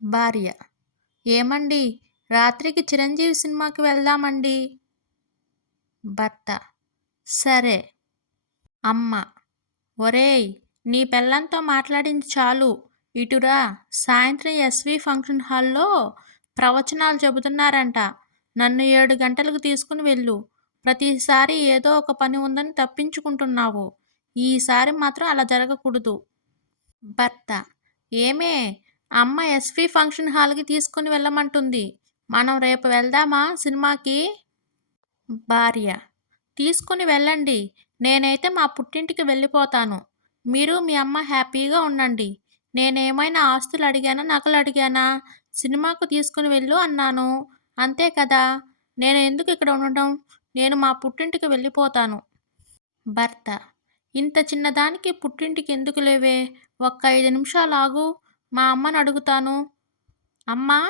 భార్య: ఏమండీ, రాత్రికి చిరంజీవి సినిమాకి వెళ్దామండి. భర్త: సరే. అమ్మ: ఒరేయ్, నీ పెళ్ళాంతో మాట్లాడింది చాలు, ఇటురా. సాయంత్రం ఎస్వి ఫంక్షన్ హాల్లో ప్రవచనాలు చెబుతున్నారంట. నన్ను 7 గంటలకు తీసుకుని వెళ్ళు. ప్రతిసారి ఏదో ఒక పని ఉందని తప్పించుకుంటున్నావు. ఈసారి మాత్రం అలా జరగకూడదు. భర్త: ఏమే, అమ్మ ఎస్వి ఫంక్షన్ హాల్కి తీసుకుని వెళ్ళమంటుంది. మనం రేపు వెళ్దామా సినిమాకి? భార్య: తీసుకుని వెళ్ళండి. నేనైతే మా పుట్టింటికి వెళ్ళిపోతాను. మీరు మీ అమ్మ హ్యాపీగా ఉండండి. నేనేమైనా ఆస్తులు అడిగానా, నగలు అడిగానా? సినిమాకు తీసుకుని వెళ్ళు అన్నాను. అంతే కదా. నేను ఎందుకు ఇక్కడ ఉండడం? నేను మా పుట్టింటికి వెళ్ళిపోతాను. భర్త: ఇంత చిన్నదానికి పుట్టింటికి ఎందుకు లేవే? ఒక్క 5 నిమిషాలు ఆగు, మా అమ్మని అడుగుతాను. అమ్మా,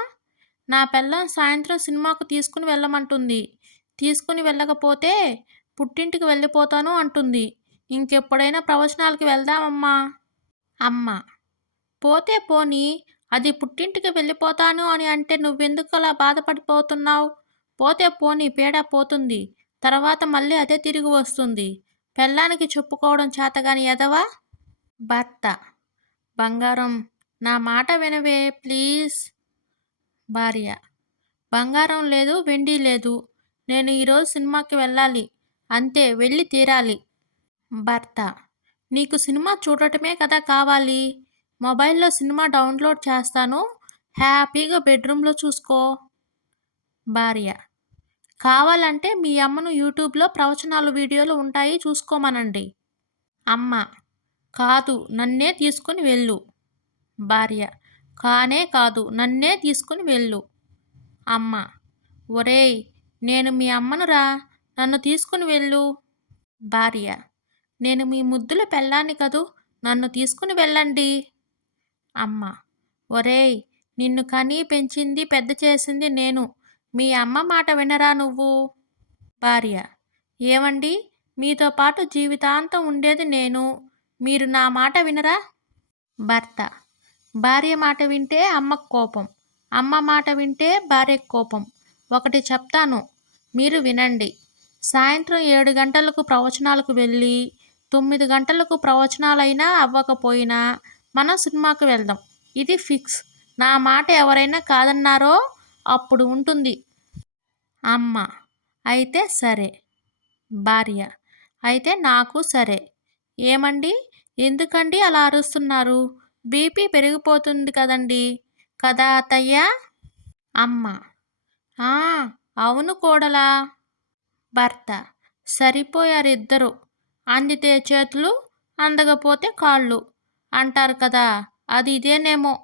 నా పెళ్ళాం సాయంత్రం సినిమాకు తీసుకుని వెళ్ళమంటుంది. తీసుకుని వెళ్ళకపోతే పుట్టింటికి వెళ్ళిపోతాను అంటుంది. ఇంకెప్పుడైనా ప్రవచనాలకి వెళ్దామమ్మా. అమ్మ: పోతే పోనీ, అది పుట్టింటికి వెళ్ళిపోతాను అని అంటే నువ్వెందుకు అలా బాధపడిపోతున్నావు? పోతే పోనీ, పీడ పోతుంది. తర్వాత మళ్ళీ అదే తిరిగి వస్తుంది. పెళ్ళానికి చెప్పుకోవడం చేతగాని ఎదవా. భర్త: బంగారం, నా మాట వినవే ప్లీజ్. భార్య: బంగారం లేదు, వెండి లేదు. నేను ఈరోజు సినిమాకి వెళ్ళాలి. అంతే, వెళ్ళి తీరాలి. భర్త: నీకు సినిమా చూడటమే కదా కావాలి. మొబైల్లో సినిమా డౌన్లోడ్ చేస్తాను. హ్యాపీగా బెడ్రూమ్లో చూసుకో. భార్య: కావాలంటే మీ అమ్మను యూట్యూబ్లో ప్రవచనాలు వీడియోలు ఉంటాయి, చూసుకోమనండి. అమ్మ: కాదు, నన్నే తీసుకుని వెళ్ళు. భార్య: కానే కాదు, నన్నే తీసుకుని వెళ్ళు. అమ్మ: ఒరేయ్, నేను మీ అమ్మనురా, నన్ను తీసుకుని వెళ్ళు. భార్య: నేను మీ ముద్దుల పెళ్ళాన్ని కదూ, నన్ను తీసుకుని వెళ్ళండి. అమ్మ: ఒరేయ్, నిన్ను కనీ పెంచింది పెద్ద చేసింది నేను. మీ అమ్మ మాట వినరా నువ్వు? భార్య: ఏమండి, మీతో పాటు జీవితాంతం ఉండేది నేను. మీరు నా మాట వినరా? భర్త: భార్య మాట వింటే అమ్మకు కోపం, అమ్మ మాట వింటే భార్యకు కోపం. ఒకటి చెప్తాను, మీరు వినండి. సాయంత్రం 7 గంటలకు ప్రవచనాలకు వెళ్ళి 9 గంటలకు ప్రవచనాలైనా అవ్వకపోయినా మనం సినిమాకి వెళ్దాం. ఇది ఫిక్స్. నా మాట ఎవరైనా కాదన్నారో అప్పుడు ఉంటుంది. అమ్మ: అయితే సరే. భార్య: అయితే నాకు సరే. ఏమండి, ఎందుకండి అలా అరుస్తున్నారు? బీపీ పెరిగిపోతుంది కదండి. కదా అత్తయ్య? అమ్మ: ఆ, అవును కోడలా. భర్త: సరిపోయారిద్దరు. అందితే చేతులు, అందకపోతే కాళ్ళు అంటారు కదా, అది ఇదేనేమో.